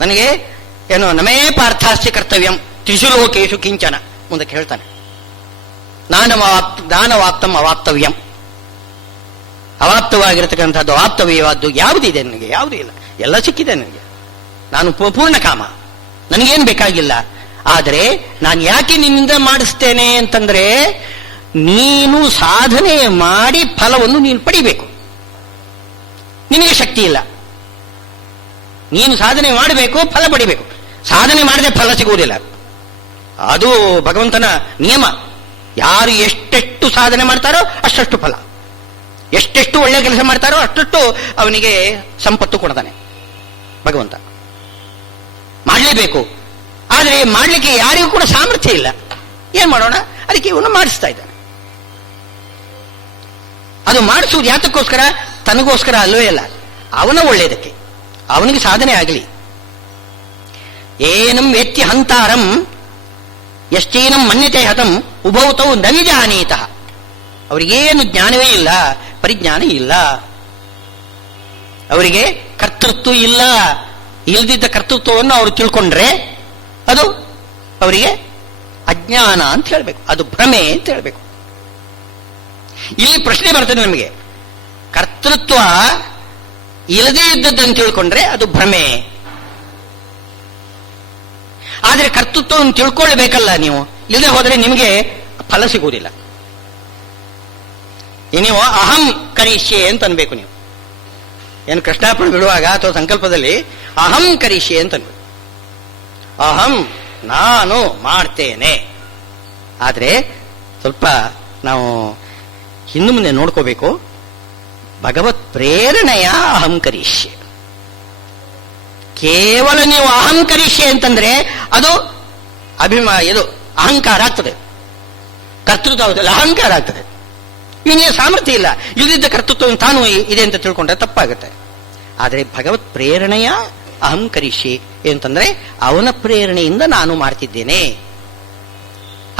ನನಗೆ ಏನು ನಮೇ ಪಾರ್ಥಾಸ್ಯ ಕರ್ತವ್ಯಂ ತ್ರಿಷು ಲೋಕೇಶು ಕಿಂಚನ ಮುಂದಕ್ಕೆ ಹೇಳ್ತಾನೆ. ಜ್ಞಾನವಾಪ್ತಂ ಅವಾಪ್ತವ್ಯಂ, ಅವಾಪ್ತವಾಗಿರತಕ್ಕಂಥದ್ದು ಅವಾಪ್ತವ್ಯವಾದ್ದು ಯಾವುದಿದೆ ನನಗೆ? ಯಾವುದೂ ಇಲ್ಲ, ಎಲ್ಲ ಸಿಕ್ಕಿದೆ ನನಗೆ. ನಾನು ಪೂರ್ಣ ಕಾಮ, ನನಗೇನು ಬೇಕಾಗಿಲ್ಲ. ಆದರೆ ನಾನು ಯಾಕೆ ನಿನ್ನಿಂದ ಮಾಡಿಸ್ತೇನೆ ಅಂತಂದ್ರೆ, ನೀನು ಸಾಧನೆ ಮಾಡಿ ಫಲವನ್ನು ನೀನು ಪಡಿಬೇಕು. ನಿನಗೆ ಶಕ್ತಿ ಇಲ್ಲ, ನೀನು ಸಾಧನೆ ಮಾಡಬೇಕು, ಫಲ ಪಡಿಬೇಕು. ಸಾಧನೆ ಮಾಡದೆ ಫಲ ಸಿಗುವುದಿಲ್ಲ, ಅದು ಭಗವಂತನ ನಿಯಮ. ಯಾರು ಎಷ್ಟೆಷ್ಟು ಸಾಧನೆ ಮಾಡ್ತಾರೋ ಅಷ್ಟಷ್ಟು ಫಲ, ಎಷ್ಟೆಷ್ಟು ಒಳ್ಳೆಯ ಕೆಲಸ ಮಾಡ್ತಾರೋ ಅಷ್ಟಷ್ಟು ಅವನಿಗೆ ಸಂಪತ್ತು ಕೊಡ್ತಾನೆ ಭಗವಂತ. ಮಾಡಲೇಬೇಕು, ಆದರೆ ಮಾಡಲಿಕ್ಕೆ ಯಾರಿಗೂ ಕೂಡ ಸಾಮರ್ಥ್ಯ ಇಲ್ಲ. ಏನ್ ಮಾಡೋಣ? ಅದಕ್ಕೆ ಇವನು ಮಾಡಿಸ್ತಾ ಇದ್ದಾನೆ. ಅದು ಮಾಡಿಸುವುದು ಯಾತಕ್ಕೋಸ್ಕರ? ತನಗೋಸ್ಕರ ಅಲ್ಲವೇ ಅಲ್ಲ, ಅವನ ಒಳ್ಳೆಯದಕ್ಕೆ, ಅವನಿಗೆ ಸಾಧನೆ ಆಗಲಿ. ಏನಂ ವೇತ್ತಿ ಹಂತಾರಂ ಎಷ್ಟೇನಂ ಮನ್ಯತೆ ಹತಂ ಉಭೌತೌ ನ ವಿಜಾನೀತಃ. ಅವರಿಗೇನು ಜ್ಞಾನವೇ ಇಲ್ಲ, ಪರಿಜ್ಞಾನ ಇಲ್ಲ, ಅವರಿಗೆ ಕರ್ತೃತ್ವ ಇಲ್ಲ. ಇಲ್ಲದಿದ್ದ ಕರ್ತೃತ್ವವನ್ನು ಅವರು ತಿಳ್ಕೊಂಡ್ರೆ ಅದು ಅವರಿಗೆ ಅಜ್ಞಾನ ಅಂತ ಹೇಳ್ಬೇಕು, ಅದು ಭ್ರಮೆ ಅಂತ ಹೇಳ್ಬೇಕು. ಇಲ್ಲಿ ಪ್ರಶ್ನೆ ಬರ್ತದೆ ನಮಗೆ, ಕರ್ತೃತ್ವ ಇಲ್ಲದೇ ಇದ್ದದ್ದನ್ನು ತಿಳ್ಕೊಂಡ್ರೆ ಅದು ಭ್ರಮೆ. ಆದರೆ ಕರ್ತೃತ್ವವನ್ನು ತಿಳ್ಕೊಳ್ಬೇಕಲ್ಲ ನೀವು, ಇಲ್ಲದೆ ಹೋದರೆ ನಿಮಗೆ ಫಲ ಸಿಗುವುದಿಲ್ಲ. ನೀವು ಅಹಂ ಕರಿಷ್ಯೆ ಅಂತ ಅನ್ಬೇಕು. ನೀವು ಏನು ಕೃಷ್ಣಾರ್ಪಣೆ ಬಿಡುವಾಗ ಅಥವಾ ಸಂಕಲ್ಪದಲ್ಲಿ ಅಹಂ ಕರಿಷ್ಯೆ ಅಂತ ಅನ್ಬೇಕು. ಅಹಂ, ನಾನು ಮಾಡ್ತೇನೆ. ಆದರೆ ಸ್ವಲ್ಪ ನಾವು ಹಿಂದೆ ಮುಂದೆ ನೋಡ್ಕೋಬೇಕು. ಭಗವತ್ ಪ್ರೇರಣೆಯ ಅಹಂ ಕರಿಷ್ಯೆ. ಕೇವಲ ನೀವು ಅಹಂ ಕರಿಷ್ಯೆ ಅಂತಂದ್ರೆ ಅದು ಇದು ಅಹಂಕಾರ ಆಗ್ತದೆ, ಕರ್ತೃತ್ವ ಆಗುದಿಲ್ಲ, ಅಹಂಕಾರ ಆಗ್ತದೆ. ಇವನಿಗೆ ಸಾಮರ್ಥ್ಯ ಇಲ್ಲ, ಇಲ್ಲದಿದ್ದ ಕರ್ತೃತ್ವ ತಾನು ಇದೆ ಅಂತ ತಿಳ್ಕೊಂಡ್ರೆ ತಪ್ಪಾಗುತ್ತೆ. ಆದರೆ ಭಗವತ್ ಪ್ರೇರಣೆಯ ಅಹಂ ಕರಿಷ್ಯೆ ಅಂತಂದ್ರೆ ಅವನ ಪ್ರೇರಣೆಯಿಂದ ನಾನು ಮಾಡ್ತಿದ್ದೇನೆ.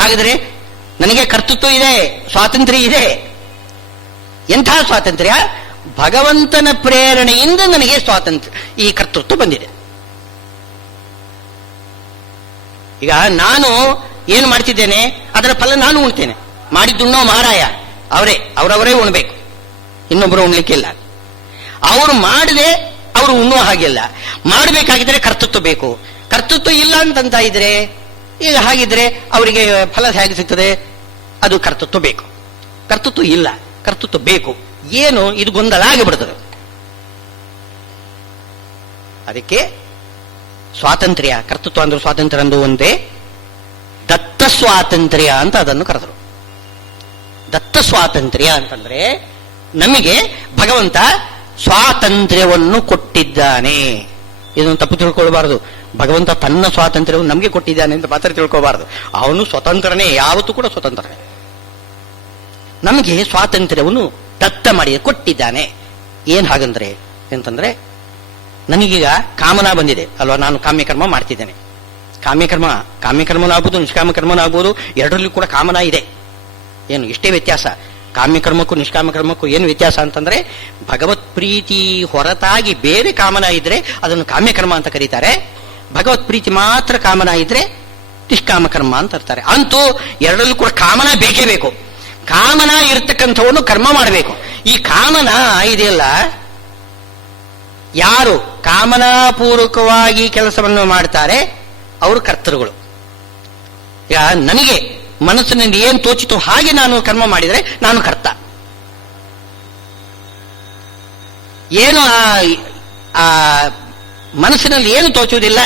ಹಾಗಾದ್ರೆ ನನಗೆ ಕರ್ತೃತ್ವ ಇದೆ, ಸ್ವಾತಂತ್ರ್ಯ ಇದೆ. ಎಂಥ ಸ್ವಾತಂತ್ರ್ಯ? ಭಗವಂತನ ಪ್ರೇರಣೆಯಿಂದ ನನಗೆ ಸ್ವಾತಂತ್ರ್ಯ, ಈ ಕರ್ತೃತ್ವ ಬಂದಿದೆ. ಈಗ ನಾನು ಏನು ಮಾಡ್ತಿದ್ದೇನೆ ಅದರ ಫಲ ನಾನು ಉಣ್ತೇನೆ. ಮಾಡಿದ್ದುಣ್ಣೋ ಮಹಾರಾಯ ಅವರವರೇ ಉಣ್ಬೇಕು, ಇನ್ನೊಬ್ಬರು ಉಣ್ಲಿಕ್ಕಿಲ್ಲ. ಅವರು ಮಾಡದೆ ಅವರು ಉಣ್ಣುವ ಹಾಗಿಲ್ಲ. ಮಾಡಬೇಕಾಗಿದ್ರೆ ಕರ್ತೃತ್ವ ಬೇಕು. ಕರ್ತೃತ್ವ ಇಲ್ಲ ಅಂತಂತ ಇದ್ರೆ, ಈಗ ಹಾಗಿದ್ರೆ ಅವರಿಗೆ ಫಲ ಹೇಗೆ ಸಿಗ್ತದೆ? ಅದು ಕರ್ತೃತ್ವ ಬೇಕು. ಕರ್ತೃತ್ವ ಇಲ್ಲ, ಕರ್ತೃತ್ವ ಬೇಕು. ಏನು ಇದು ಗೊಂದಲ ಆಗಿಬಿಡ್ತದೆ. ಅದಕ್ಕೆ ಸ್ವಾತಂತ್ರ್ಯ, ಕರ್ತೃತ್ವ ಅಂದ್ರೆ ಸ್ವಾತಂತ್ರ್ಯ ಅಂದು ಒಂದೇ, ದತ್ತ ಸ್ವಾತಂತ್ರ್ಯ ಅಂತ ಅದನ್ನು ಕರೆದರು. ದತ್ತ ಸ್ವಾತಂತ್ರ್ಯ ಅಂತಂದ್ರೆ ನಮಗೆ ಭಗವಂತ ಸ್ವಾತಂತ್ರ್ಯವನ್ನು ಕೊಟ್ಟಿದ್ದಾನೆ. ಇದನ್ನು ತಪ್ಪು ತಿಳ್ಕೊಳ್ಬಾರದು. ಭಗವಂತ ತನ್ನ ಸ್ವಾತಂತ್ರ್ಯವನ್ನು ನಮಗೆ ಕೊಟ್ಟಿದ್ದಾನೆ ಅಂತ ಮಾತ್ರ ತಿಳ್ಕೋಬಾರದು. ಅವನು ಸ್ವತಂತ್ರನೇ, ಯಾವತ್ತೂ ಕೂಡ ಸ್ವತಂತ್ರನೇ. ನಮಗೆ ಸ್ವಾತಂತ್ರ್ಯವನ್ನು ದತ್ತ ಮಾಡಿ ಕೊಟ್ಟಿದ್ದಾನೆ. ಏನ್ ಹಾಗಂದ್ರೆ ಅಂತಂದ್ರೆ, ನನಗೀಗ ಕಾಮನಾ ಬಂದಿದೆ ಅಲ್ವಾ, ನಾನು ಕಾಮ್ಯಕರ್ಮ ಮಾಡ್ತಿದ್ದೇನೆ. ಕಾಮ್ಯಕರ್ಮನೂ ಆಗ್ಬೋದು, ನಿಷ್ಕಾಮಕರ್ಮನೂ ಆಗ್ಬೋದು, ಎರಡರಲ್ಲೂ ಕೂಡ ಕಾಮನಾ ಇದೆ. ಏನು ಇಷ್ಟೇ ವ್ಯತ್ಯಾಸ. ಕಾಮ್ಯಕರ್ಮಕ್ಕೂ ನಿಷ್ಕಾಮಕರ್ಮಕ್ಕೂ ಏನು ವ್ಯತ್ಯಾಸ ಅಂತಂದ್ರೆ, ಭಗವತ್ ಪ್ರೀತಿ ಹೊರತಾಗಿ ಬೇರೆ ಕಾಮನಾ ಇದ್ರೆ ಅದನ್ನು ಕಾಮ್ಯಕರ್ಮ ಅಂತ ಕರೀತಾರೆ. ಭಗವತ್ ಪ್ರೀತಿ ಮಾತ್ರ ಕಾಮನಾ ಇದ್ರೆ ನಿಷ್ಕಾಮಕರ್ಮ ಅಂತ ಇರ್ತಾರೆ. ಅಂತೂ ಎರಡರಲ್ಲೂ ಕೂಡ ಕಾಮನಾ ಬೇಕೇ ಬೇಕು. ಕಾಮನಾ ಇರತಕ್ಕಂಥವನ್ನು ಕರ್ಮ ಮಾಡಬೇಕು. ಈ ಕಾಮನಾ ಇದೆಯಲ್ಲ, ಯಾರು ಕಾಮನಾಪೂರ್ವಕವಾಗಿ ಕೆಲಸವನ್ನು ಮಾಡ್ತಾರೆ ಅವರು ಕರ್ತೃಗಳು. ಈಗ ನನಗೆ ಮನಸ್ಸಿನಲ್ಲಿ ಏನು ತೋಚಿತು ಹಾಗೆ ನಾನು ಕರ್ಮ ಮಾಡಿದರೆ ನಾನು ಕರ್ತ. ಏನು ಆ ಮನಸ್ಸಿನಲ್ಲಿ ಏನು ತೋಚುವುದಿಲ್ಲ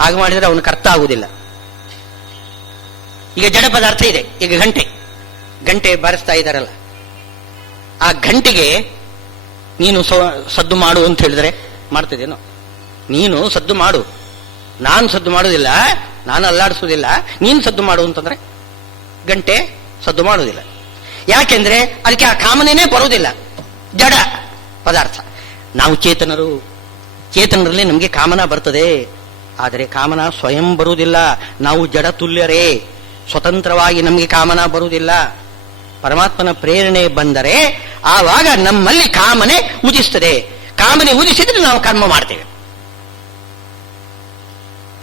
ಹಾಗೆ ಮಾಡಿದರೆ ಅವನು ಕರ್ತ ಆಗುವುದಿಲ್ಲ. ಈಗ ಜಡ ಪದಾರ್ಥ ಇದೆ, ಈಗ ಗಂಟೆ ಬಾರಿಸ್ತಾ ಇದ್ದಾರಲ್ಲ, ಆ ಗಂಟೆಗೆ ನೀನು ಸದ್ದು ಮಾಡು ಅಂತ ಹೇಳಿದ್ರೆ ಮಾಡ್ತಿದ್ದೇನೋ? ನೀನು ಸದ್ದು ಮಾಡು, ನಾನು ಸದ್ದು ಮಾಡುವುದಿಲ್ಲ, ನಾನು ಅಲ್ಲಾಡಿಸುವುದಿಲ್ಲ, ನೀನು ಸದ್ದು ಮಾಡು ಅಂತಂದ್ರೆ ಗಂಟೆ ಸದ್ದು ಮಾಡುವುದಿಲ್ಲ. ಯಾಕೆಂದ್ರೆ ಅದಕ್ಕೆ ಆ ಕಾಮನೆನೇ ಬರುವುದಿಲ್ಲ, ಜಡ ಪದಾರ್ಥ. ನಾವು ಚೇತನರಲ್ಲಿ ನಮಗೆ ಕಾಮನ ಬರ್ತದೆ, ಆದರೆ ಕಾಮನ ಸ್ವಯಂ ಬರುವುದಿಲ್ಲ. ನಾವು ಜಡ ತುಲ್ಯರೇ, ಸ್ವತಂತ್ರವಾಗಿ ನಮಗೆ ಕಾಮನ ಬರುವುದಿಲ್ಲ. ಪರಮಾತ್ಮನ ಪ್ರೇರಣೆ ಬಂದರೆ ಆವಾಗ ನಮ್ಮಲ್ಲಿ ಕಾಮನೆ ಉದಿಸ್ತದೆ. ಕಾಮನೆ ಉದಿಸಿದ್ರೆ ನಾವು ಕರ್ಮ ಮಾಡ್ತೇವೆ.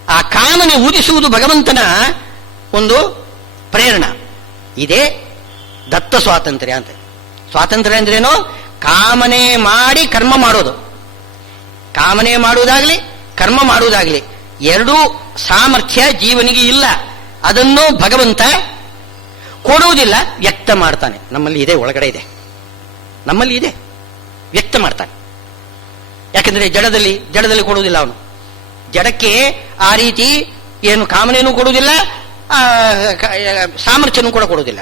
ಆ ಕಾಮನೆ ಉದಿಸುವುದು ಭಗವಂತನ ಒಂದು ಪ್ರೇರಣ. ಇದೇ ದತ್ತ ಸ್ವಾತಂತ್ರ್ಯ ಅಂತ. ಸ್ವಾತಂತ್ರ್ಯ ಅಂದ್ರೇನು? ಕಾಮನೆ ಮಾಡಿ ಕರ್ಮ ಮಾಡೋದು. ಕಾಮನೆ ಮಾಡುವುದಾಗ್ಲಿ ಕರ್ಮ ಮಾಡುವುದಾಗ್ಲಿ ಎರಡೂ ಸಾಮರ್ಥ್ಯ ಜೀವನಿಗೆ ಇಲ್ಲ. ಅದನ್ನು ಭಗವಂತ ಕೊಡುವುದಿಲ್ಲ, ವ್ಯಕ್ತ ಮಾಡ್ತಾನೆ. ನಮ್ಮಲ್ಲಿ ಇದೆ, ಒಳಗಡೆ ಇದೆ, ನಮ್ಮಲ್ಲಿ ಇದೆ, ವ್ಯಕ್ತ ಮಾಡ್ತಾನೆ. ಯಾಕಂದ್ರೆ ಜಡದಲ್ಲಿ ಕೊಡುವುದಿಲ್ಲ ಅವನು. ಜಡಕ್ಕೆ ಆ ರೀತಿ ಏನು ಕಾಮನೆಯೂ ಕೊಡುವುದಿಲ್ಲ, ಸಾಮರ್ಥ್ಯನೂ ಕೂಡ ಕೊಡುವುದಿಲ್ಲ.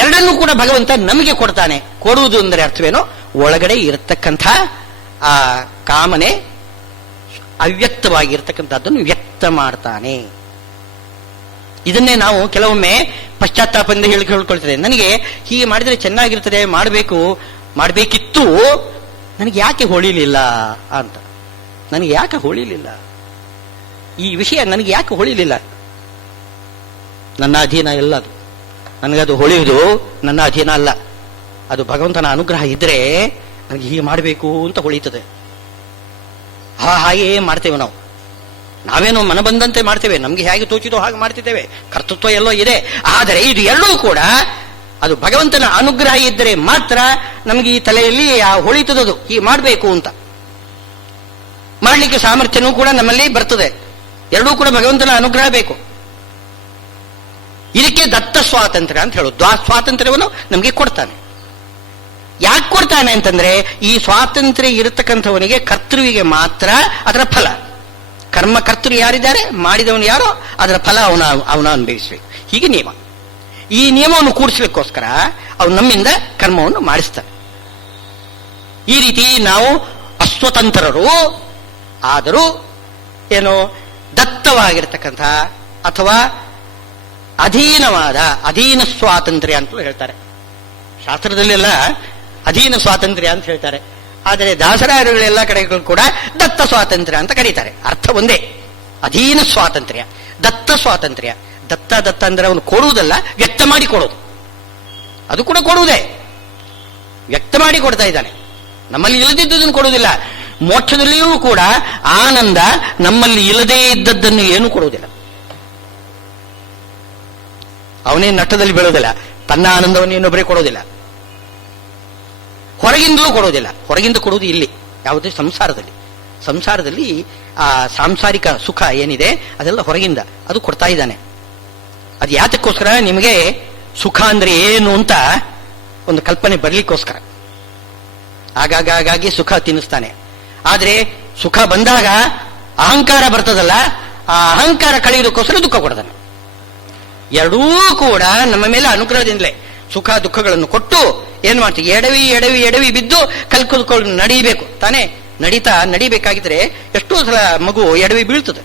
ಎರಡನ್ನೂ ಕೂಡ ಭಗವಂತ ನಮಗೆ ಕೊಡ್ತಾನೆ. ಕೊಡುವುದು ಅಂದರೆ ಅರ್ಥವೇನೋ? ಒಳಗಡೆ ಇರತಕ್ಕಂಥ ಆ ಕಾಮನೆ ಅವ್ಯಕ್ತವಾಗಿರ್ತಕ್ಕಂಥದ್ದನ್ನು ವ್ಯಕ್ತ ಮಾಡ್ತಾನೆ. ಇದನ್ನೇ ನಾವು ಕೆಲವೊಮ್ಮೆ ಪಶ್ಚಾತ್ತಾಪದಿಂದ ಹೇಳ್ಕೊಳ್ತೇವೆ. ನನಗೆ ಹೀಗೆ ಮಾಡಿದರೆ ಚೆನ್ನಾಗಿರ್ತದೆ, ಮಾಡಬೇಕಿತ್ತು, ನನಗೆ ಯಾಕೆ ಹೊಳಿಲಿಲ್ಲ ಅಂತ. ನನಗೆ ಯಾಕೆ ಹೊಳಿಲಿಲ್ಲ, ಈ ವಿಷಯ ನನಗೆ ಯಾಕೆ ಹೊಳಿಲಿಲ್ಲ? ನನ್ನ ಅಧೀನ ಎಲ್ಲ ಅದು. ನನಗದು ಹೊಳೆಯುವುದು ನನ್ನ ಅಧೀನ ಅಲ್ಲ. ಅದು ಭಗವಂತನ ಅನುಗ್ರಹ ಇದ್ರೆ ನನಗೆ ಹೀಗೆ ಮಾಡಬೇಕು ಅಂತ ಹೊಳೀತದೆ. ಹಾಗೆಯೇ ಮಾಡ್ತೇವೆ ನಾವು. ನಾವೇನೋ ಮನ ಬಂದಂತೆ ಮಾಡ್ತೇವೆ, ನಮ್ಗೆ ಹೇಗೆ ತೋಚಿದೋ ಹಾಗೆ ಮಾಡ್ತಿದ್ದೇವೆ. ಕರ್ತೃತ್ವ ಎಲ್ಲೋ ಇದೆ. ಆದರೆ ಇದು ಎಲ್ಲವೂ ಕೂಡ ಅದು ಭಗವಂತನ ಅನುಗ್ರಹ ಇದ್ದರೆ ಮಾತ್ರ ನಮಗೆ ಈ ತಲೆಯಲ್ಲಿ ಹೊಳಿತದದು ಹೀಗೆ ಮಾಡಬೇಕು ಅಂತ. ಮಾಡಲಿಕ್ಕೆ ಸಾಮರ್ಥ್ಯನೂ ಕೂಡ ನಮ್ಮಲ್ಲಿ ಬರ್ತದೆ. ಎರಡೂ ಕೂಡ ಭಗವಂತನ ಅನುಗ್ರಹ ಬೇಕು. ಇದಕ್ಕೆ ದತ್ತ ಸ್ವಾತಂತ್ರ್ಯ ಅಂತ ಹೇಳೋದು. ಸ್ವಾತಂತ್ರ್ಯವನ್ನು ನಮಗೆ ಕೊಡ್ತಾನೆ. ಯಾಕೆ ಕೊಡ್ತಾನೆ ಅಂತಂದ್ರೆ, ಈ ಸ್ವಾತಂತ್ರ್ಯ ಇರತಕ್ಕಂಥವನಿಗೆ, ಕರ್ತೃವಿಗೆ ಮಾತ್ರ ಅದರ ಫಲ. ಕರ್ಮ ಕರ್ತೃ ಯಾರಿದ್ದಾರೆ, ಮಾಡಿದವನು ಯಾರೋ, ಅದರ ಫಲ ಅವನ ಅನುಭವಿಸಬೇಕು. ಹೀಗೆ ನಿಯಮ. ಈ ನಿಯಮವನ್ನು ಕೂಡಿಸ್ಲಿಕ್ಕೋಸ್ಕರ ಅವನು ನಮ್ಮಿಂದ ಕರ್ಮವನ್ನು ಮಾಡಿಸ್ತಾನೆ. ಈ ರೀತಿ ನಾವು ಅಸ್ವತಂತ್ರರು ಆದರೂ ಏನು ದತ್ತವಾಗಿರ್ತಕ್ಕಂಥ ಅಥವಾ ಅಧೀನ ಸ್ವಾತಂತ್ರ್ಯ ಅಂತಲೂ ಹೇಳ್ತಾರೆ. ಶಾಸ್ತ್ರದಲ್ಲೆಲ್ಲ ಅಧೀನ ಸ್ವಾತಂತ್ರ್ಯ ಅಂತ ಹೇಳ್ತಾರೆ. ಆದರೆ ದಾಸರಾಯರುಗಳೆಲ್ಲ ಕಡೆಗಳು ಕೂಡ ದತ್ತ ಸ್ವಾತಂತ್ರ್ಯ ಅಂತ ಕರೀತಾರೆ. ಅರ್ಥ ಒಂದೇ, ಅಧೀನ ಸ್ವಾತಂತ್ರ್ಯ, ದತ್ತ ಸ್ವಾತಂತ್ರ್ಯ. ದತ್ತ ಅಂದ್ರೆ ಅವನು ಕೊಡುವುದಲ್ಲ, ವ್ಯಕ್ತ ಮಾಡಿ ಕೊಡೋದು. ಅದು ಕೂಡ ಕೊಡುವುದೇ, ವ್ಯಕ್ತ ಮಾಡಿ ಕೊಡ್ತಾ ಇದ್ದಾನೆ. ನಮ್ಮಲ್ಲಿ ಇಲ್ಲದಿದ್ದುದನ್ನು ಕೊಡುವುದಿಲ್ಲ. ಮೋಕ್ಷದಲ್ಲಿಯೂ ಕೂಡ ಆನಂದ ನಮ್ಮಲ್ಲಿ ಇಲ್ಲದೇ ಇದ್ದದ್ದನ್ನು ಏನೂ ಕೊಡುವುದಿಲ್ಲ. ಅವನೇ ನಟ್ಟದಲ್ಲಿ ಬೀಳುವುದಿಲ್ಲ, ತನ್ನ ಆನಂದವನ್ನು ಇನ್ನೊಬ್ಬರೇ ಕೊಡೋದಿಲ್ಲ, ಹೊರಗಿಂದಲೂ ಕೊಡೋದಿಲ್ಲ. ಹೊರಗಿಂದ ಕೊಡುವುದು ಇಲ್ಲಿ ಯಾವುದೇ ಸಂಸಾರದಲ್ಲಿ ಆ ಸಾಂಸಾರಿಕ ಸುಖ ಏನಿದೆ ಅದೆಲ್ಲ ಹೊರಗಿಂದ ಅದು ಕೊಡ್ತಾ ಇದ್ದಾನೆ. ಅದು ಯಾತಕ್ಕೋಸ್ಕರ? ನಿಮಗೆ ಸುಖ ಅಂದ್ರೆ ಏನು ಅಂತ ಒಂದು ಕಲ್ಪನೆ ಬರಲಿಕ್ಕೋಸ್ಕರ. ಆಗಾಗಾಗಿ ಸುಖ ತಿನ್ನಿಸ್ತಾನೆ. ಆದ್ರೆ ಸುಖ ಬಂದಾಗ ಅಹಂಕಾರ ಬರ್ತದಲ್ಲ, ಆ ಅಹಂಕಾರ ಕಳೆಯೋದಕ್ಕೋಸ್ಕರ ದುಃಖ ಕೊಡ್ತಾನೆ. ಎರಡೂ ಕೂಡ ನಮ್ಮ ಮೇಲೆ ಅನುಗ್ರಹದಿಂದಲೇ ಸುಖ ದುಃಖಗಳನ್ನು ಕೊಟ್ಟು ಏನ್ ಮಾಡ್ತೀವಿ? ಎಡವಿ ಬಿದ್ದು ಕಲ್ಕೊಂಡು ನಡೀಬೇಕು ತಾನೇ. ನಡಿಬೇಕಾಗಿದ್ರೆ ಎಷ್ಟೋ ಸಲ ಮಗು ಎಡವಿ ಬೀಳ್ತದೆ.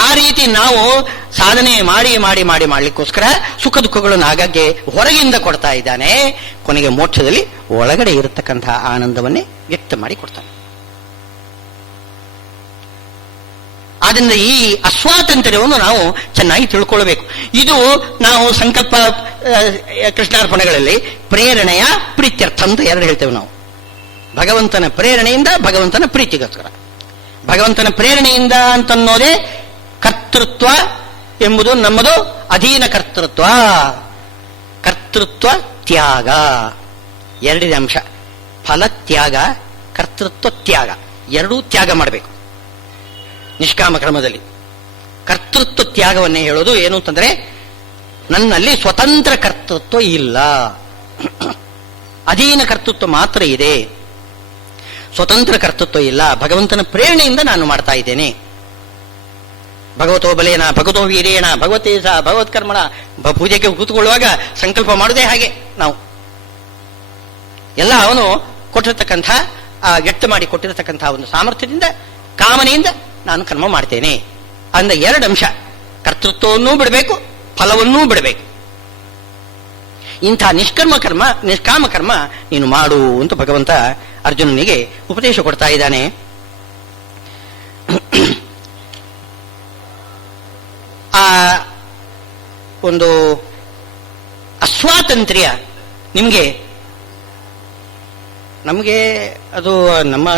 ಆ ರೀತಿ ನಾವು ಸಾಧನೆ ಮಾಡ್ಲಿಕ್ಕೋಸ್ಕರ ಸುಖ ದುಃಖಗಳನ್ನು ಆಗಾಗ್ಗೆ ಹೊರಗಿಂದ ಕೊಡ್ತಾ ಇದ್ದಾನೆ. ಕೊನೆಗೆ ಮೋಕ್ಷದಲ್ಲಿ ಒಳಗಡೆ ಇರತಕ್ಕಂತಹ ಆನಂದವನ್ನೇ ವ್ಯಕ್ತ ಮಾಡಿ ಕೊಡ್ತಾನೆ. ಆದ್ರಿಂದ ಈ ಅಸ್ವಾತಂತ್ರ್ಯವನ್ನು ನಾವು ಚೆನ್ನಾಗಿ ತಿಳ್ಕೊಳ್ಬೇಕು. ಇದು ನಾವು ಸಂಕಲ್ಪ ಕೃಷ್ಣಾರ್ಪಣೆಗಳಲ್ಲಿ ಪ್ರೇರಣೆಯ ಪ್ರೀತ್ಯರ್ಥ ಅಂತ ಎರಡು ಹೇಳ್ತೇವೆ ನಾವು. ಭಗವಂತನ ಪ್ರೇರಣೆಯಿಂದ ಭಗವಂತನ ಪ್ರೀತಿಗೋಸ್ಕರ. ಭಗವಂತನ ಪ್ರೇರಣೆಯಿಂದ ಅಂತನ್ನೋದೇ ಕರ್ತೃತ್ವ ಎಂಬುದು ನಮ್ಮದು ಅಧೀನ ಕರ್ತೃತ್ವ ತ್ಯಾಗ. ಎರಡಿದೆ ಅಂಶ, ಫಲ ತ್ಯಾಗ, ಕರ್ತೃತ್ವ ತ್ಯಾಗ. ಎರಡೂ ತ್ಯಾಗ ಮಾಡಬೇಕು ನಿಷ್ಕಾಮ ಕ್ರಮದಲ್ಲಿ. ಕರ್ತೃತ್ವ ತ್ಯಾಗವನ್ನೇ ಹೇಳೋದು ಏನು ಅಂತಂದ್ರೆ, ನನ್ನಲ್ಲಿ ಸ್ವತಂತ್ರ ಕರ್ತೃತ್ವ ಇಲ್ಲ, ಅಧೀನ ಕರ್ತೃತ್ವ ಮಾತ್ರ ಇದೆ, ಸ್ವತಂತ್ರ ಕರ್ತೃತ್ವ ಇಲ್ಲ. ಭಗವಂತನ ಪ್ರೇರಣೆಯಿಂದ ನಾನು ಮಾಡ್ತಾ ಇದ್ದೇನೆ. ಭಗವತೋ ಬಲೇನ ಭಗವತೋ ವೀರೇಣ ಭಗವತೇ ಸಹ ಭಗವತ್ಕರ್ಮಣ. ಪೂಜೆಗೆ ಕೂತ್ಕೊಳ್ಳುವಾಗ ಸಂಕಲ್ಪ ಮಾಡುವುದೇ ಹಾಗೆ. ನಾವು ಎಲ್ಲ ಅವನು ಕೊಟ್ಟಿರತಕ್ಕಂಥ ವ್ಯಕ್ತ ಮಾಡಿ ಕೊಟ್ಟಿರತಕ್ಕಂಥ ಒಂದು ಸಾಮರ್ಥ್ಯದಿಂದ, ಕಾಮನೆಯಿಂದ ನಾನು ಕರ್ಮ ಮಾಡ್ತೇನೆ ಅಂದ ಎರಡು ಅಂಶ. ಕರ್ತೃತ್ವವನ್ನೂ ಬಿಡಬೇಕು, ಫಲವನ್ನೂ ಬಿಡಬೇಕು. ಇಂಥ ನಿಷ್ಕಾಮ ಕರ್ಮ ನೀನು ಮಾಡು ಅಂತ ಭಗವಂತ ಅರ್ಜುನನಿಗೆ ಉಪದೇಶ ಕೊಡ್ತಾ ಇದ್ದಾನೆ. ಆ ಒಂದು ಅಸ್ವಾತಂತ್ರ್ಯ ನಮಗೆ ಅದು ನಮ್ಮ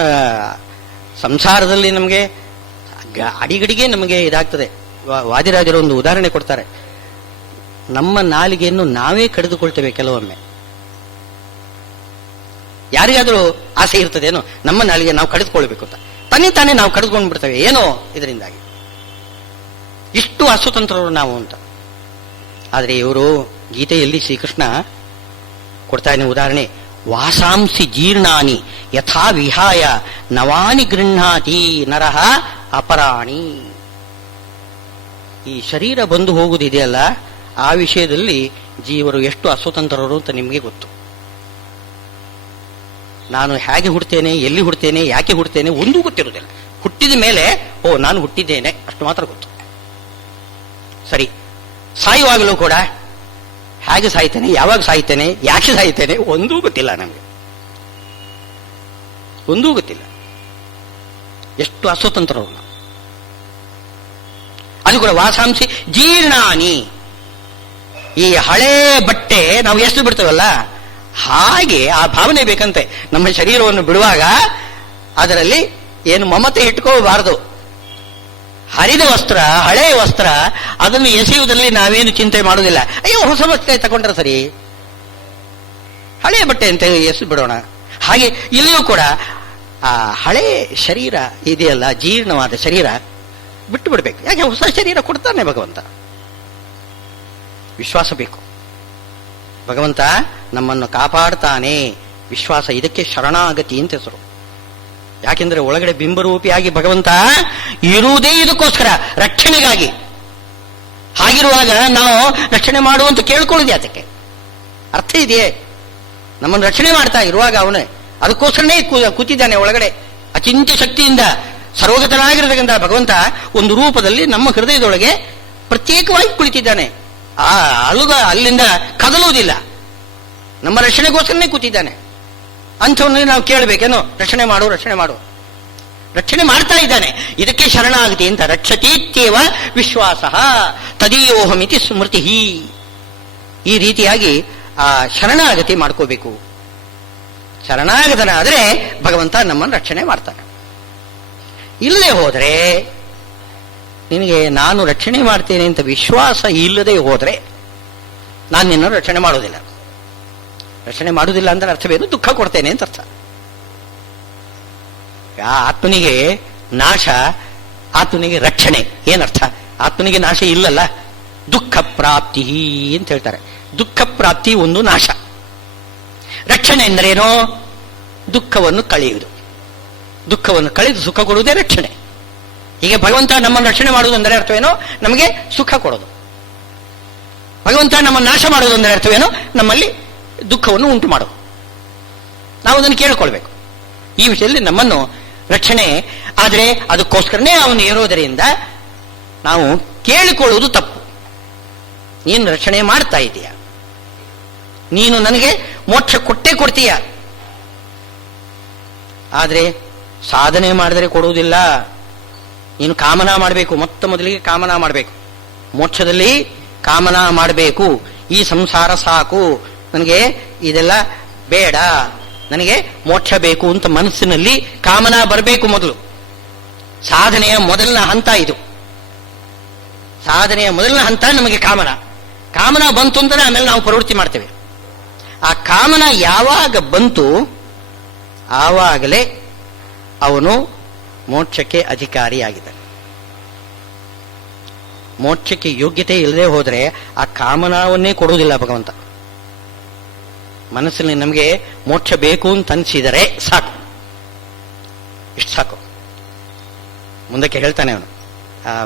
ಸಂಸಾರದಲ್ಲಿ ನಮಗೆ ಅಡಿಗಡಿಗೆ ನಮಗೆ ಇದಾಗ್ತದೆ. ವಾದಿರಾಜರು ಒಂದು ಉದಾಹರಣೆ ಕೊಡ್ತಾರೆ. ನಮ್ಮ ನಾಲಿಗೆಯನ್ನು ನಾವೇ ಕಡಿದುಕೊಳ್ತೇವೆ ಕೆಲವೊಮ್ಮೆ. ಯಾರಿಗಾದರೂ ಆಸೆ ಇರ್ತದೇನೋ ನಮ್ಮ ನಾಲಿಗೆ ನಾವು ಕಡಿದುಕೊಳ್ಬೇಕು ಅಂತ, ತಾನೇ ನಾವು ಕಡಿದುಕೊಂಡು ಬಿಡ್ತೇವೆ ಏನೋ ಇದರಿಂದಾಗಿ. ಇಷ್ಟು ಅಸ್ವತಂತ್ರರು ನಾವು ಅಂತ. ಆದರೆ ಇವರು ಗೀತೆಯಲ್ಲಿ ಶ್ರೀಕೃಷ್ಣ ಕೊಡ್ತಾನೆ ಉದಾಹರಣೆ. ವಾಸಾಂಸಿ ಜೀರ್ಣಾನಿ ಯಥಾ ವಿಹಾಯ ನವಾನಿ ಗೃಹ್ಣಾತಿ ನರಹ ಅಪರಾಣಿ. ಈ ಶರೀರ ಬಂದು ಹೋಗುವುದಿದೆಯಲ್ಲ, ಆ ವಿಷಯದಲ್ಲಿ ಜೀವರು ಎಷ್ಟು ಅಸ್ವತಂತ್ರರು ಅಂತ ನಿಮಗೆ ಗೊತ್ತು. ನಾನು ಹೇಗೆ ಹುಡ್ತೇನೆ, ಎಲ್ಲಿ ಹುಡ್ತೇನೆ, ಯಾಕೆ ಹುಡ್ತೇನೆ ಒಂದೂ ಗೊತ್ತಿರುವುದಿಲ್ಲ. ಹುಟ್ಟಿದ ಮೇಲೆ ನಾನು ಹುಟ್ಟಿದ್ದೇನೆ ಅಷ್ಟು ಮಾತ್ರ ಗೊತ್ತು. ಸರಿ, ಸಾಯುವಾಗಲೂ ಕೂಡ ಹೇಗೆ ಸಾಯ್ತೇನೆ, ಯಾವಾಗ ಸಾಯ್ತೇನೆ, ಯಾಕೆ ಸಾಯ್ತೇನೆ ಒಂದೂ ಗೊತ್ತಿಲ್ಲ ನಮಗೆ, ಒಂದೂ ಗೊತ್ತಿಲ್ಲ. ಎಷ್ಟು ಅಸ್ವತಂತ್ರರು. ಅದು ಕೂಡ ವಾಸಾಂಸಿ ಜೀರ್ಣಾನಿ. ಈ ಹಳೇ ಬಟ್ಟೆ ನಾವು ಎಷ್ಟು ಬಿಡ್ತೇವಲ್ಲ, ಹಾಗೆ ಆ ಭಾವನೆ ಬೇಕಂತೆ. ನಮ್ಮ ಶರೀರವನ್ನು ಬಿಡುವಾಗ ಅದರಲ್ಲಿ ಏನು ಮಮತೆ ಇಟ್ಕೋಬಾರದು. ಹರಿದ ವಸ್ತ್ರ, ಹಳೆಯ ವಸ್ತ್ರ, ಅದನ್ನು ಎಸೆಯುವುದರಲ್ಲಿ ನಾವೇನು ಚಿಂತೆ ಮಾಡುವುದಿಲ್ಲ. ಅಯ್ಯೋ ಹೊಸ ಬಟ್ಟೆ ತಗೊಂಡ್ರೆ ಸರಿ, ಹಳೆಯ ಬಟ್ಟೆ ಅಂತ ಎಸೆ ಬಿಡೋಣ. ಹಾಗೆ ಇಲ್ಲಿಯೂ ಕೂಡ ಆ ಹಳೆ ಶರೀರ ಇದೆಯಲ್ಲ, ಜೀರ್ಣವಾದ ಶರೀರ ಬಿಟ್ಟು ಬಿಡಬೇಕು. ಯಾಕೆ ಹೊಸ ಶರೀರ ಕೊಡ್ತಾನೆ ಭಗವಂತ. ವಿಶ್ವಾಸ ಬೇಕು. ಭಗವಂತ ನಮ್ಮನ್ನು ಕಾಪಾಡ್ತಾನೆ. ವಿಶ್ವಾಸ, ಇದಕ್ಕೆ ಶರಣಾಗತಿ ಅಂತ ಹೆಸರು. ಯಾಕೆಂದ್ರೆ ಒಳಗಡೆ ಬಿಂಬರೂಪಿಯಾಗಿ ಭಗವಂತ ಇರುವುದೇ ಇದಕ್ಕೋಸ್ಕರ, ರಕ್ಷಣೆಗಾಗಿ. ಹಾಗಿರುವಾಗ ನಾವು ರಕ್ಷಣೆ ಮಾಡುವಂತ ಕೇಳ್ಕೊಳ್ಳೋದು ಯಾತಕ್ಕೆ? ಅರ್ಥ ಇದೆಯೇ? ನಮ್ಮನ್ನು ರಕ್ಷಣೆ ಮಾಡ್ತಾ ಇರುವಾಗ ಅವನೇ ಅದಕ್ಕೋಸ್ಕರನೇ ಕೂತಿದ್ದಾನೆ ಒಳಗಡೆ. ಅಚಿಂತ್ಯ ಶಕ್ತಿಯಿಂದ ಸರ್ವಗತನಾಗಿರತಕ್ಕಂಥ ಭಗವಂತ ಒಂದು ರೂಪದಲ್ಲಿ ನಮ್ಮ ಹೃದಯದೊಳಗೆ ಪ್ರತ್ಯೇಕವಾಗಿ ಕುಳಿತಿದ್ದಾನೆ. ಆ ಅಲ್ಲಿಂದ ಕದಲುವುದಿಲ್ಲ. ನಮ್ಮ ರಕ್ಷಣೆಗೋಸ್ಕರನೇ ಕೂತಿದ್ದಾನೆ. ಅಂಥವನ್ನೇ ನಾವು ಕೇಳಬೇಕೇನೋ, ರಕ್ಷಣೆ ಮಾಡು, ರಕ್ಷಣೆ ಮಾಡು. ರಕ್ಷಣೆ ಮಾಡ್ತಾ ಇದ್ದಾನೆ. ಇದಕ್ಕೆ ಶರಣಾಗತಿ ಅಂತ. ರಕ್ಷತೀತ್ಯೇವ ವಿಶ್ವಾಸ ತದೀಯೋಹಮಿತಿ ಸ್ಮೃತಿ. ಈ ರೀತಿಯಾಗಿ ಆ ಶರಣಾಗತಿ ಮಾಡ್ಕೋಬೇಕು. ಶರಣಾಗತನಾದರೆ ಭಗವಂತ ನಮ್ಮನ್ನು ರಕ್ಷಣೆ ಮಾಡ್ತಾನೆ. ಇಲ್ಲದೆ ಹೋದರೆ, ನಿನಗೆ ನಾನು ರಕ್ಷಣೆ ಮಾಡ್ತೇನೆ ಅಂತ ವಿಶ್ವಾಸ ಇಲ್ಲದೆ ಹೋದರೆ ನಾನು ನಿನ್ನನ್ನು ರಕ್ಷಣೆ ಮಾಡೋದಿಲ್ಲ. ರಕ್ಷಣೆ ಮಾಡುವುದಿಲ್ಲ ಅಂದ್ರೆ ಅರ್ಥವೇನು? ದುಃಖ ಕೊಡ್ತೇನೆ ಅಂತ ಅರ್ಥ. ಆತ್ಮನಿಗೆ ನಾಶ, ಆತ್ಮನಿಗೆ ರಕ್ಷಣೆ ಏನರ್ಥ? ಆತ್ಮನಿಗೆ ನಾಶ ಇಲ್ಲಲ್ಲ, ದುಃಖ ಪ್ರಾಪ್ತಿ ಅಂತ ಹೇಳ್ತಾರೆ. ದುಃಖ ಪ್ರಾಪ್ತಿ ಒಂದು ನಾಶ. ರಕ್ಷಣೆ ಎಂದರೇನೋ? ದುಃಖವನ್ನು ಕಳೆಯುವುದು. ದುಃಖವನ್ನು ಕಳೆದು ಸುಖ ಕೊಡುವುದೇ ರಕ್ಷಣೆ. ಹೀಗೆ ಭಗವಂತ ನಮ್ಮನ್ನು ರಕ್ಷಣೆ ಮಾಡುವುದು ಅಂದರೆ ಅರ್ಥವೇನೋ? ನಮಗೆ ಸುಖ ಕೊಡೋದು. ಭಗವಂತ ನಮ್ಮನ್ನು ನಾಶ ಮಾಡುವುದು ಅಂದರೆ ಅರ್ಥವೇನೋ? ನಮ್ಮಲ್ಲಿ ದುಃಖವನ್ನು ಉಂಟು ಮಾಡುವುದು. ನಾವು ಅದನ್ನು ಕೇಳಿಕೊಳ್ಬೇಕು. ಈ ವಿಷಯದಲ್ಲಿ ನಮ್ಮನ್ನು ರಕ್ಷಣೆ. ಆದರೆ ಅದಕ್ಕೋಸ್ಕರನೇ ಅವನು ಇರೋದರಿಂದ ನಾವು ಕೇಳಿಕೊಳ್ಳುವುದು ತಪ್ಪು. ನೀನು ರಕ್ಷಣೆ ಮಾಡ್ತಾ ಇದೀಯ, ನೀನು ನನಗೆ ಮೋಕ್ಷ ಕೊಟ್ಟೇ ಕೊಡ್ತೀಯ. ಆದರೆ ಸಾಧನೆ ಮಾಡಿದರೆ ಕೊಡುವುದಿಲ್ಲ. ನೀನು ಕಾಮನಾ ಮಾಡಬೇಕು. ಮೊದಲಿಗೆ ಕಾಮನಾ ಮಾಡಬೇಕು. ಮೋಕ್ಷದಲ್ಲಿ ಕಾಮನಾ ಮಾಡಬೇಕು. ಈ ಸಂಸಾರ ಸಾಕು, ನನಗೆ ಇದೆಲ್ಲ ಬೇಡ, ನನಗೆ ಮೋಕ್ಷ ಬೇಕು ಅಂತ ಮನಸ್ಸಿನಲ್ಲಿ ಕಾಮನಾ ಬರಬೇಕು. ಮೊದಲು ಸಾಧನೆಯ ಮೊದಲನ ಹಂತ ಇದು. ಸಾಧನೆಯ ಮೊದಲನ ಹಂತ ನಮಗೆ ಕಾಮನಾ ಬಂತು ಅಂದರೆ ಆಮೇಲೆ ನಾವು ಪ್ರವೃತ್ತಿ ಮಾಡ್ತೇವೆ. ಆ ಕಾಮನ ಯಾವಾಗ ಬಂತು ಆವಾಗಲೇ ಅವನು ಮೋಕ್ಷಕ್ಕೆ ಅಧಿಕಾರಿಯಾಗಿದ್ದಾನೆ. ಮೋಕ್ಷಕ್ಕೆ ಯೋಗ್ಯತೆ ಇಲ್ಲದೆ ಹೋದರೆ ಆ ಕಾಮನಾವನ್ನೇ ಕೊಡುವುದಿಲ್ಲ ಭಗವಂತ. ಮನಸ್ಸಿನಲ್ಲಿ ನಮಗೆ ಮೋಕ್ಷ ಬೇಕು ಅಂತ ಅನಿಸಿದರೆ ಸಾಕು, ಇಷ್ಟು ಸಾಕು. ಮುಂದಕ್ಕೆ ಹೇಳ್ತಾನೆ ಅವನು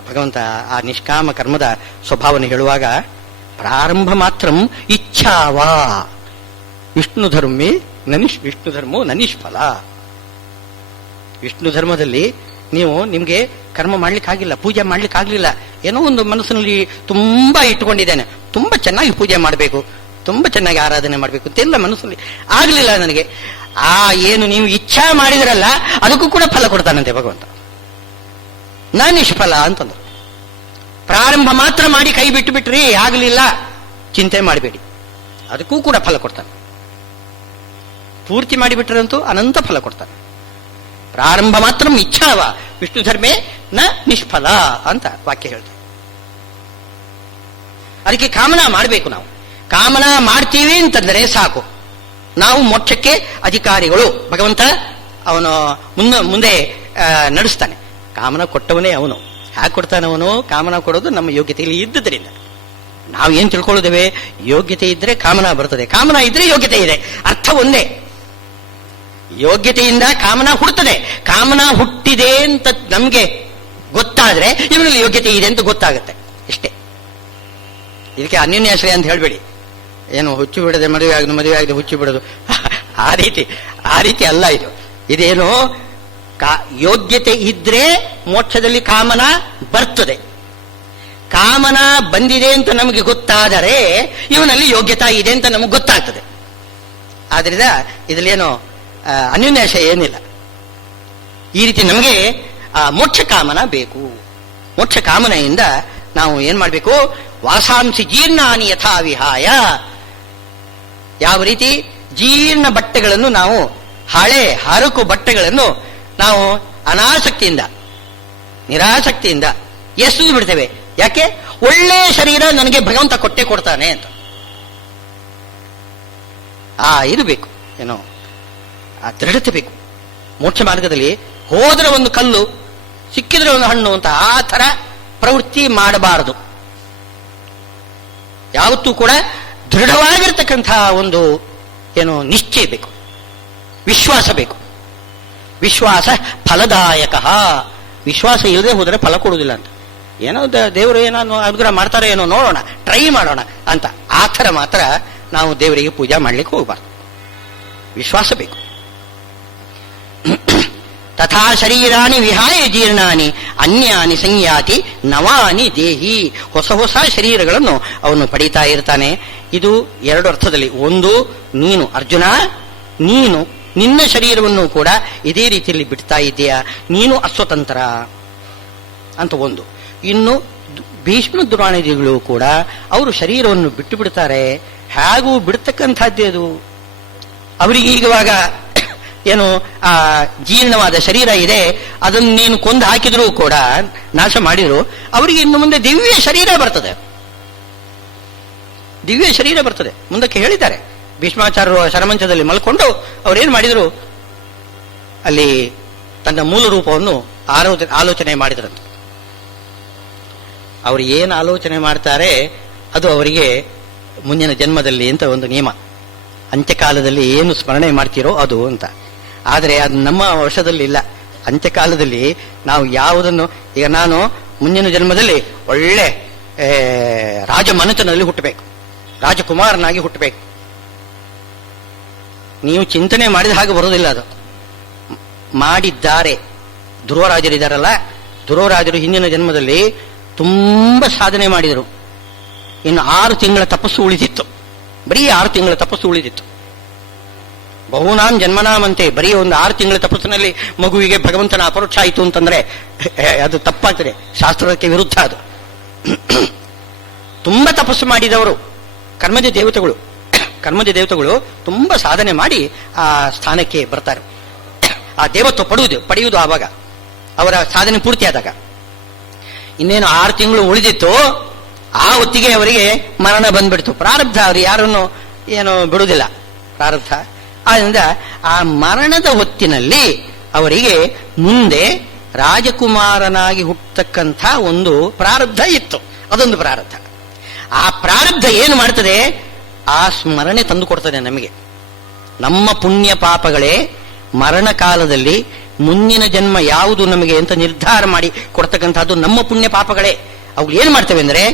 ಭಗವಂತ ಆ ನಿಷ್ಕಾಮ ಕರ್ಮದ ಸ್ವಭಾವವನ್ನು ಹೇಳುವಾಗ, ಪ್ರಾರಂಭ ಮಾತ್ರ ಇಚ್ಛಾವಾ ವಿಷ್ಣು ಧರ್ಮೋ ನನಿಷ್ಫಲ. ವಿಷ್ಣು ಧರ್ಮದಲ್ಲಿ ನಿಮಗೆ ಕರ್ಮ ಮಾಡ್ಲಿಕ್ಕಾಗಿಲ್ಲ, ಪೂಜೆ ಮಾಡ್ಲಿಕ್ಕಾಗ್ಲಿಲ್ಲ. ಏನೋ ಒಂದು ಮನಸ್ಸಿನಲ್ಲಿ ತುಂಬಾ ಇಟ್ಟುಕೊಂಡಿದ್ದೇನೆ, ತುಂಬಾ ಚೆನ್ನಾಗಿ ಪೂಜೆ ಮಾಡಬೇಕು, ತುಂಬಾ ಚೆನ್ನಾಗಿ ಆರಾಧನೆ ಮಾಡಬೇಕು ಅಂತೆಲ್ಲ ಮನಸ್ಸಲ್ಲಿ ಆಗ್ಲಿಲ್ಲ ನನಗೆ. ಏನು ನೀವು ಇಚ್ಛಾ ಮಾಡಿದ್ರಲ್ಲ ಅದಕ್ಕೂ ಕೂಡ ಫಲ ಕೊಡ್ತಾನಂತೆ ಭಗವಂತ. ನಿಷ್ಫಲ ಅಂತಂದ್ರು. ಪ್ರಾರಂಭ ಮಾತ್ರ ಮಾಡಿ ಕೈ ಬಿಟ್ಟು ಬಿಟ್ರಿ, ಆಗ್ಲಿಲ್ಲ, ಚಿಂತೆ ಮಾಡಬೇಡಿ, ಅದಕ್ಕೂ ಕೂಡ ಫಲ ಕೊಡ್ತಾನೆ. ಪೂರ್ತಿ ಮಾಡಿಬಿಟ್ರಂತೂ ಅನಂತ ಫಲ ಕೊಡ್ತಾನೆ. ಪ್ರಾರಂಭ ಮಾತ್ರ ಇಚ್ಛಾವ ವಿಷ್ಣು ಧರ್ಮೇ ನ ನಿಷ್ಫಲ ಅಂತ ವಾಕ್ಯ ಹೇಳ್ತಾರೆ. ಅದಕ್ಕೆ ಕಾಮನಾ ಮಾಡಬೇಕು. ನಾವು ಕಾಮನಾ ಮಾಡ್ತೀವಿ ಅಂತಂದರೆ ಸಾಕು, ನಾವು ಮೋಕ್ಷಕ್ಕೆ ಅಧಿಕಾರಿಗಳು. ಭಗವಂತ ಅವನು ಮುಂದೆ ನಡೆಸ್ತಾನೆ. ಕಾಮನ ಕೊಟ್ಟವನೇ ಅವನು. ಹ್ಯಾಕೆ ಕೊಡ್ತಾನೆ ಅವನು? ಕಾಮನ ಕೊಡೋದು ನಮ್ಮ ಯೋಗ್ಯತೆಯಲ್ಲಿ ಇದ್ದುದರಿಂದ. ನಾವು ಏನ್ ತಿಳ್ಕೊಳ್ಳೋದೇವೆ? ಯೋಗ್ಯತೆ ಇದ್ರೆ ಕಾಮನ ಬರ್ತದೆ, ಕಾಮನ ಇದ್ರೆ ಯೋಗ್ಯತೆ ಇದೆ. ಅರ್ಥ ಒಂದೇ. ಯೋಗ್ಯತೆಯಿಂದ ಕಾಮನ ಹುಟ್ಟುತ್ತದೆ. ಕಾಮನ ಹುಟ್ಟಿದೆ ಅಂತ ನಮ್ಗೆ ಗೊತ್ತಾದ್ರೆ ಇವನಲ್ಲಿ ಯೋಗ್ಯತೆ ಇದೆ ಅಂತ ಗೊತ್ತಾಗುತ್ತೆ. ಇಷ್ಟೇ. ಇದಕ್ಕೆ ಅನ್ಯೋನ್ಯಾಶ್ರಯ ಅಂತ ಹೇಳ್ಬೇಡಿ. ಏನು ಹುಚ್ಚು ಬಿಡದೆ ಮದುವೆ ಆಗದೆ ಹುಚ್ಚು ಬಿಡೋದು ಆ ರೀತಿ ಅಲ್ಲ ಇದು. ಇದೇನು ಯೋಗ್ಯತೆ ಇದ್ರೆ ಮೋಕ್ಷದಲ್ಲಿ ಕಾಮನ ಬರ್ತದೆ. ಕಾಮನ ಬಂದಿದೆ ಅಂತ ನಮಗೆ ಗೊತ್ತಾದರೆ ಇವನಲ್ಲಿ ಯೋಗ್ಯತಾ ಇದೆ ಅಂತ ನಮಗೆ ಗೊತ್ತಾಗ್ತದೆ. ಆದ್ರಿಂದ ಇದರಲ್ಲೇನು ಅನ್ಯೋನ್ಯಾಶ್ರಯ ಏನಿಲ್ಲ. ಈ ರೀತಿ ನಮಗೆ ಮೋಕ್ಷ ಕಾಮನ ಬೇಕು. ಮೋಕ್ಷ ಕಾಮನೆಯಿಂದ ನಾವು ಏನ್ ಮಾಡಬೇಕು? ವಾಸಾಂಸಿ ಜೀರ್ಣಾನಿ ಯಥಾ ವಿಹಾಯ. ಯಾವ ರೀತಿ ಜೀರ್ಣ ಬಟ್ಟೆಗಳನ್ನು ನಾವು, ಹಳೆ ಹರಕು ಬಟ್ಟೆಗಳನ್ನು ನಾವು ಅನಾಸಕ್ತಿಯಿಂದ ನಿರಾಸಕ್ತಿಯಿಂದ ಎಸೆದು ಬಿಡ್ತೇವೆ. ಯಾಕೆ? ಒಳ್ಳೆ ಶರೀರ ನನಗೆ ಭಗವಂತ ಕೊಡ್ತಾನೆ ಅಂತ. ಇದು ಬೇಕು, ಏನೋ ಆ ದೃಢತೆ ಬೇಕು. ಮೋಕ್ಷ ಮಾರ್ಗದಲ್ಲಿ ಹೋದ್ರೆ ಒಂದು ಕಲ್ಲು, ಸಿಕ್ಕಿದ್ರೆ ಒಂದು ಹಣ್ಣು ಅಂತ ಆ ಥರ ಪ್ರವೃತ್ತಿ ಮಾಡಬಾರದು. ಯಾವತ್ತೂ ಕೂಡ ದೃಢವಾಗಿರ್ತಕ್ಕಂತಹ ಒಂದು ಏನು ನಿಶ್ಚಯ ಬೇಕು, ವಿಶ್ವಾಸ ಬೇಕು. ವಿಶ್ವಾಸ ಫಲದಾಯಕ. ವಿಶ್ವಾಸ ಇಲ್ಲದೆ ಹೋದರೆ ಫಲ ಕೊಡುವುದಿಲ್ಲ ಅಂತ. ಏನೋ ದೇವರು ಏನೋ ಅನುಗ್ರಹ ಮಾಡ್ತಾರೆ, ಏನೋ ನೋಡೋಣ, ಟ್ರೈ ಮಾಡೋಣ ಅಂತ ಆ ಥರ ಮಾತ್ರ ನಾವು ದೇವರಿಗೆ ಪೂಜಾ ಮಾಡ್ಲಿಕ್ಕೆ ಹೋಗಬಾರ್ದು. ವಿಶ್ವಾಸ ಬೇಕು. ತಥಾ ಶರೀರಾಣಿ ವಿಹಾಯ ಜೀರ್ಣಾನಿ ಅನ್ಯಾನಿ ಸಂಯಾತಿ ನವಾನಿ ದೇಹಿ. ಹೊಸ ಹೊಸ ಶರೀರಗಳನ್ನು ಅವನು ಪಡೀತಾ ಇರ್ತಾನೆ. ಇದು ಎರಡು ಅರ್ಥದಲ್ಲಿ. ಒಂದು, ನೀನು ಅರ್ಜುನ, ನೀನು ನಿನ್ನ ಶರೀರವನ್ನು ಕೂಡ ಇದೇ ರೀತಿಯಲ್ಲಿ ಬಿಡ್ತಾ ಇದ್ದೀಯಾ, ನೀನು ಅಸ್ವತಂತ್ರ ಅಂತ ಒಂದು. ಇನ್ನು ಭೀಷ್ಮ ದ್ರೋಣಾದಿಗಳು ಕೂಡ ಅವರು ಶರೀರವನ್ನು ಬಿಟ್ಟು ಬಿಡ್ತಾರೆ. ಹೇಗೂ ಬಿಡ್ತಕ್ಕಂಥದ್ದೇ ಅದು. ಅವರಿಗೆ ಈಗವಾಗ ಏನು ಆ ಜೀರ್ಣವಾದ ಶರೀರ ಇದೆ, ಅದನ್ನು ನೀನು ಕೊಂದು ಹಾಕಿದ್ರೂ ಕೂಡ, ನಾಶ ಮಾಡಿದ್ರು, ಅವರಿಗೆ ಇನ್ನು ಮುಂದೆ ದಿವ್ಯ ಶರೀರ ಬರ್ತದೆ. ದಿವ್ಯ ಶರೀರ ಬರ್ತದೆ. ಮುಂದಕ್ಕೆ ಹೇಳಿದ್ದಾರೆ. ಭೀಷ್ಮಾಚಾರ್ಯರು ಶರಮಂಚದಲ್ಲಿ ಮಲ್ಕೊಂಡು ಅವರೇನು ಮಾಡಿದ್ರು? ಅಲ್ಲಿ ತನ್ನ ಮೂಲ ರೂಪವನ್ನು ಆಲೋಚನೆ ಮಾಡಿದ್ರಂತೆ. ಅವರು ಏನು ಆಲೋಚನೆ ಮಾಡ್ತಾರೆ ಅದು ಅವರಿಗೆ ಮುಂದಿನ ಜನ್ಮದಲ್ಲಿ ಅಂತ ಒಂದು ನಿಯಮ. ಅಂತ್ಯಕಾಲದಲ್ಲಿ ಏನು ಸ್ಮರಣೆ ಮಾಡ್ತೀರೋ ಅದು ಅಂತ. ಆದರೆ ಅದು ನಮ್ಮ ವರ್ಷದಲ್ಲಿ ಇಲ್ಲ. ಅಂತ್ಯಕಾಲದಲ್ಲಿ ನಾವು ಯಾವುದನ್ನು, ಈಗ ನಾನು ಮುಂದಿನ ಜನ್ಮದಲ್ಲಿ ಒಳ್ಳೆ ರಾಜಮನೆತನದಲ್ಲಿ ಹುಟ್ಟಬೇಕು, ರಾಜಕುಮಾರನಾಗಿ ಹುಟ್ಟಬೇಕು. ನೀವು ಚಿಂತನೆ ಮಾಡಿದ ಹಾಗೆ ಬರೋದಿಲ್ಲ. ಅದು ಮಾಡಿದ್ದಾರೆ. ಧ್ರುವರಾಜರಿದ್ದಾರಲ್ಲ, ಧ್ರುವರಾಜರು ಹಿಂದಿನ ಜನ್ಮದಲ್ಲಿ ತುಂಬ ಸಾಧನೆ ಮಾಡಿದರು. ಇನ್ನು 6 ತಿಂಗಳ ತಪಸ್ಸು ಉಳಿದಿತ್ತು. ಬರೀ 6 ತಿಂಗಳ ತಪಸ್ಸು ಉಳಿದಿತ್ತು. ಬಹುನಾಂ ಜನ್ಮನಾಮಂತೆ. ಬರೀ ಒಂದು 6 ತಿಂಗಳ ತಪಸ್ಸಿನಲ್ಲಿ ಮಗುವಿಗೆ ಭಗವಂತನ ಅಪರೋಕ್ಷ ಆಯಿತು ಅಂತಂದ್ರೆ ಅದು ತಪ್ಪಾಗ್ತದೆ, ಶಾಸ್ತ್ರಕ್ಕೆ ವಿರುದ್ಧ ಅದು. ತುಂಬ ತಪಸ್ಸು ಮಾಡಿದವರು ಕರ್ಮಜ ದೇವತೆಗಳು ತುಂಬ ಸಾಧನೆ ಮಾಡಿ ಆ ಸ್ಥಾನಕ್ಕೆ ಬರ್ತಾರೆ. ಆ ದೇವತ್ವ ಪಡೆಯುವುದು ಆವಾಗ ಅವರ ಸಾಧನೆ ಪೂರ್ತಿಯಾದಾಗ. ಇನ್ನೇನು 6 ತಿಂಗಳು ಉಳಿದಿತ್ತು. ಆ ಹೊತ್ತಿಗೆ ಅವರಿಗೆ ಮರಣ ಬಂದ್ಬಿಡ್ತು. ಪ್ರಾರಬ್ಧ ಅವರು ಯಾರನ್ನು ಏನು ಬಿಡುವುದಿಲ್ಲ, ಪ್ರಾರಬ್ಧ. ಆದ್ದರಿಂದ ಆ ಮರಣದ ಹೊತ್ತಿನಲ್ಲಿ ಅವರಿಗೆ ಮುಂದೆ ರಾಜಕುಮಾರನಾಗಿ ಹುಟ್ಟತಕ್ಕಂಥ ಒಂದು ಪ್ರಾರಬ್ಧ ಇತ್ತು. ಅದೊಂದು ಪ್ರಾರಬ್ಧ. ಆ ಪ್ರಾರಬ್ಧ ಏನು ಮಾಡ್ತದೆ? ಆ ಸ್ಮರಣೆ ತಂದು ಕೊಡ್ತದೆ ನಮಗೆ. ನಮ್ಮ ಪುಣ್ಯ ಪಾಪಗಳೇ ಮರಣ ಕಾಲದಲ್ಲಿ ಮುಂದಿನ ಜನ್ಮ ಯಾವುದು ನಮಗೆ ಅಂತ ನಿರ್ಧಾರ ಮಾಡಿ ಕೊಡ್ತಕ್ಕಂಥದ್ದು ನಮ್ಮ ಪುಣ್ಯ ಪಾಪಗಳೇ. ಅವು ಏನು ಮಾಡ್ತವೆ ಅಂದರೆ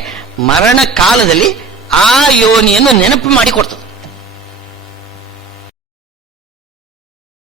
ಮರಣ ಕಾಲದಲ್ಲಿ ಆ ಯೋನಿಯನ್ನು ನೆನಪು ಮಾಡಿ ಕೊಡ್ತದೆ.